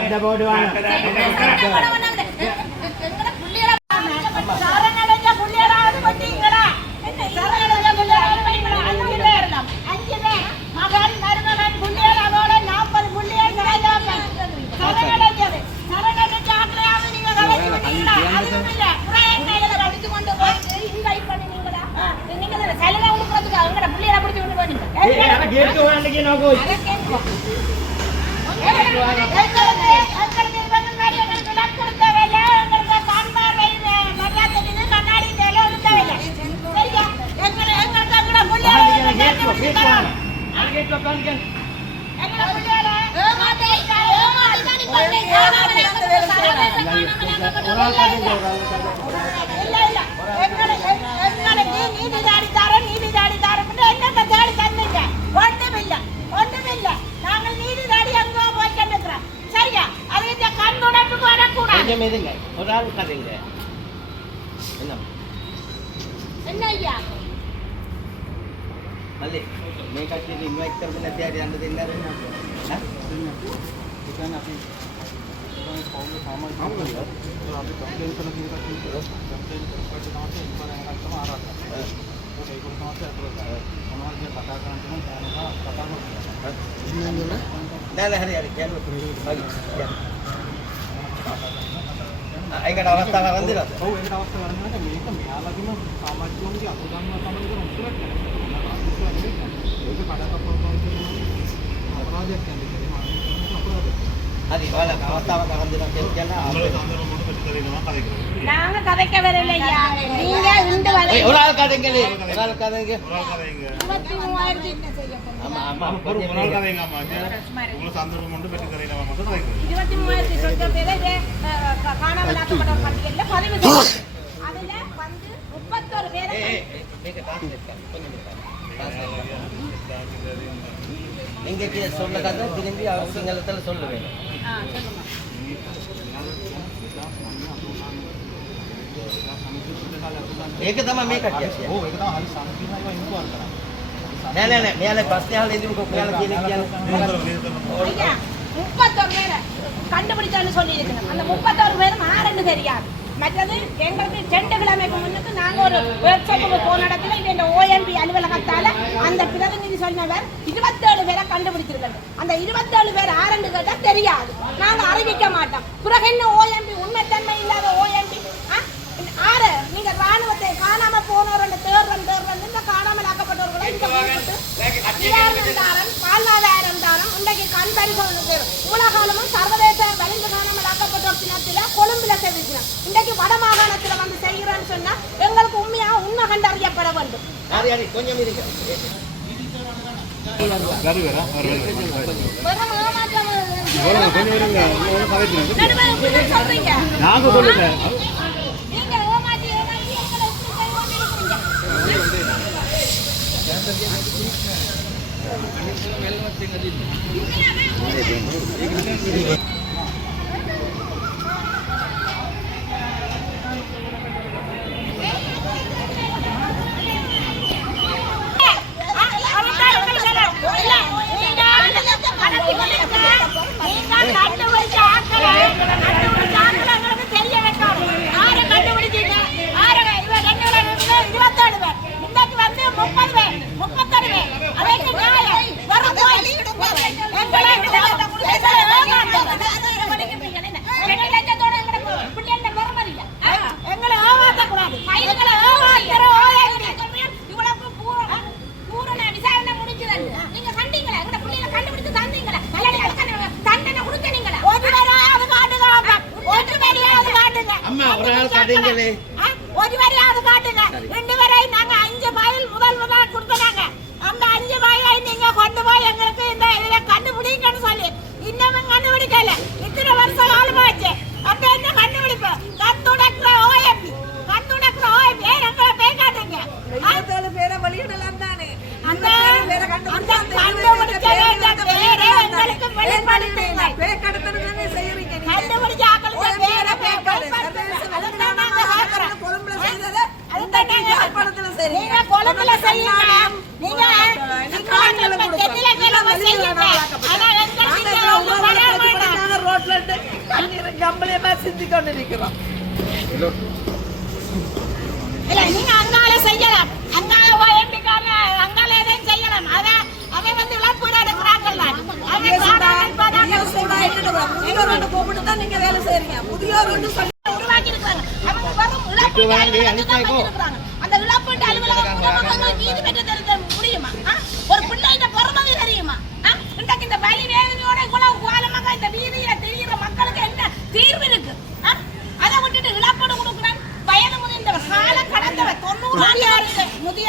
அந்த போடுவாங்க ஒரு ஆள் கதைங்க என்ன ஐயா மல்லி මේ කට්ටියට ඉන්වයිට් කරපු නැති හරි යන්න දෙන්න ආරෙන්න ඈ ඉතින් අපි කොහොමද සාමාන්‍ය අපි කම්ප්ලේන්ට් කරන කීයක් තියෙනවා කම්ප්ලේන්ට් කරකට තමයි ඉස්සරහ එකක්ම ආරක්ෂා කරනවා ඒක තමයි අතට මොනවද කතා කරන්න නම් කතා කරනවා නෑ හරි හරි කියන්න බයි ඒකට අවස්ථාවක් ගන්න දෙනවද? ඔව් ඒකට අවස්ථාවක් ගන්න නැහැ මේක මෙයාලගේම සමාජිකවන්ගේ අතුගම්ම තමයි කරන උත්තරයක් නේද? ඒක කඩකප්පවම් කියන අපරාධයක් කියන්නේ අපරාධයක්. හරි ඔයාලට අවස්ථාවක් ගන්න දෙනවා කියන්නේ நாங்க கதைக்க வரல ஐயா நீங்க இந்த வரை ஒரு ஆள் கதைங்களே ஒரு ஆள் கதைங்க 23000 என்ன செய்ய போறீங்க ஆமா ஆமா ஒரு ஆள் கதைங்க ஆமா உங்களுக்கு சந்தர்ப்பம் கொண்டு பெற்று கரையினா மட்டும் கதைங்க 23000 சொற்க பேரே காணாமலாக்கப்பட்ட பட்டியல்ல 15 அதுல வந்து 31 பேர் මේක டாஸ் இருக்கா கொஞ்சம் எங்க சொல்ல கதை திரும்பி சிங்களத்துல சொல்லுவேன் சொல்லுங்க ඒක තමයි මේ කට්ටිය කියන්නේ. ඔව් ඒක තමයි හරි සංකීර්ණව ඉන්කුවර් කරන්නේ. නෑ නෑ නෑ මෙයාලා ප්‍රශ්න අහලා ඉදිරියට කොහොමද කියන්නේ. ஐயா 31 பேரை கண்டுபிடிச்சான்னு சொல்லியிருக்கணும். அந்த 31 பேரும் யாருன்னு தெரியாது. மற்றது எங்களுக்கு 2 கிழமைக்கு முன்னுக்கு நாங்க ஒரு ஒர்க் ஷாப்புக்கு போன இடத்துல இந்த ஓஎம்பி அலுவலகத்தால அந்த பிரதிநிதி சொன்னவர் 27 பேரை கண்டுபிடிச்சிருக்காங்க. அந்த 27 பேர் யாருன்னு கேட்டா தெரியாது. நாங்க அறிவிக்க மாட்டோம். பிறகு என்ன ஓஎம்பி உண்மைத்தன்மை இல்லாத ஓஎம்பி ஆறு நீங்க ராணுவத்தை காணாம போனவர்கள் தேர்றன் இந்த காணாமல் ஆக்கப்பட்டவர்களை இந்த வாழ்வாதாரம் தாரம் இன்றைக்கு கண் பரிசோதனை உலகாலமும் சர்வதேச வலிந்து காணாமல் ஆக்கப்பட்டோர் தினத்துல கொழும்புல செய்திருக்கிறோம். இன்றைக்கு வட மாகாணத்துல வந்து செய்கிறோன்னு சொன்னா எங்களுக்கு உண்மை கண்டறியப்பட வேண்டும். ஒரு வரையாவது காட்டுங்க. 2 வரை நாங்க 5 மைல் முதல் கொடுத்தாங்க. அந்த 5 மைலை நீங்க கொண்டு போய் எங்களுக்கு இந்த இதை கண்டுபிடிங்கன்னு சொல்லி இன்னமும் கண்டுபிடிக்கல. இத்தனை வருஷ காலமாச்சு. அப்ப என்ன கண்டுபிடிப்பு? கண்டுடக்கிற ஓஎம்பி எங்களை பேர் காட்டுங்க. 27 பேரை வெளியிடலாம் தானே. அந்த கண்டுபிடிச்ச பேரை எங்களுக்கு வெளிப்படுத்துங்க. பேர் கடத்தணும்னு செய்யறீங்க. கண்டுபிடிச்ச ஆக்களுக்கு பேரை பேர் கடத்தணும். அதுதான் நாங்க கொழும்புல செய்தது. அதுதான் நாங்க அம்பளியமா சிந்தி கொண்டிருக்கிறோம். இல்ல நீங்க அங்கால செய்யலாம், அங்கால எம்பிக்காரங்க அங்கால எதையும் செய்யலாம். அதான் அவன் வந்து இழப்பீடு எடுக்கிறாங்கல்ல, அதை சாதாரண முதியோர் கூப்பிட்டு தான் நீங்க வேலை செய்யறீங்க. முதியோர் உருவாக்கி இருக்காங்க. அவங்க வரும் இழப்பீடு அந்த இழப்பீட்டு அலுவலகம் நீதி பெற்று தர முடியுமா? ஒரு பிள்ளைகிட்ட பொறுமதி தெரியுமா? இன்றைக்கு இந்த வலி வேதனையோட இவ்வளவு காலமாக இந்த வீதியில தெரிகிற மக்களுக்கு என்ன தீர்வு இருக்கு? அதை விட்டுட்டு இழப்பீடு கொடுக்குறேன். வயது முதிர்ந்தவர், கால கடந்தவர், 90 ஆண்டு முதிய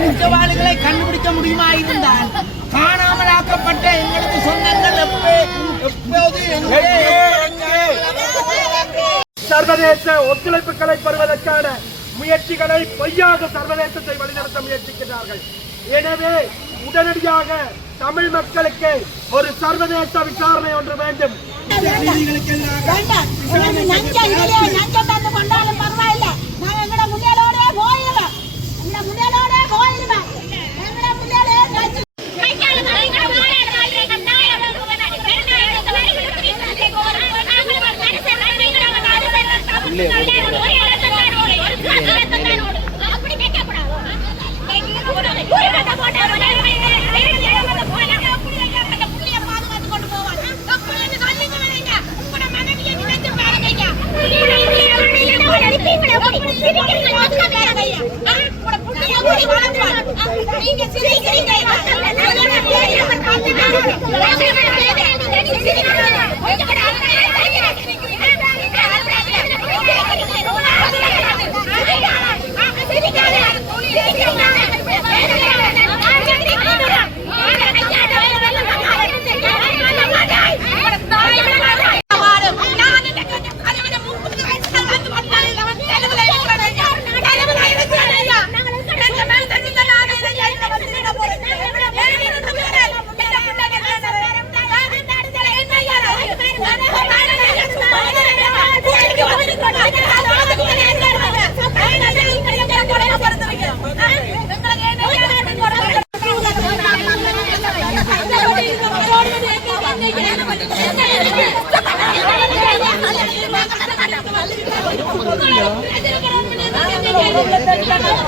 குற்றவாளிகளை கண்டுபிடிக்க முடியுமா இருந்தால் காணாமல் ஆக்கப்பட்ட எங்களது சொந்தங்கள் சர்வதேச ஒத்துழைப்புகளை பெறுவதற்கான முயற்சிகளை பொய்யாக சர்வதேசத்தை வழிநடத்த முயற்சிக்கிறார்கள். எனவே உடனடியாக தமிழ் மக்களுக்கு ஒரு சர்வதேச விசாரணை ஒன்று வேண்டும்.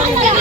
Thank you.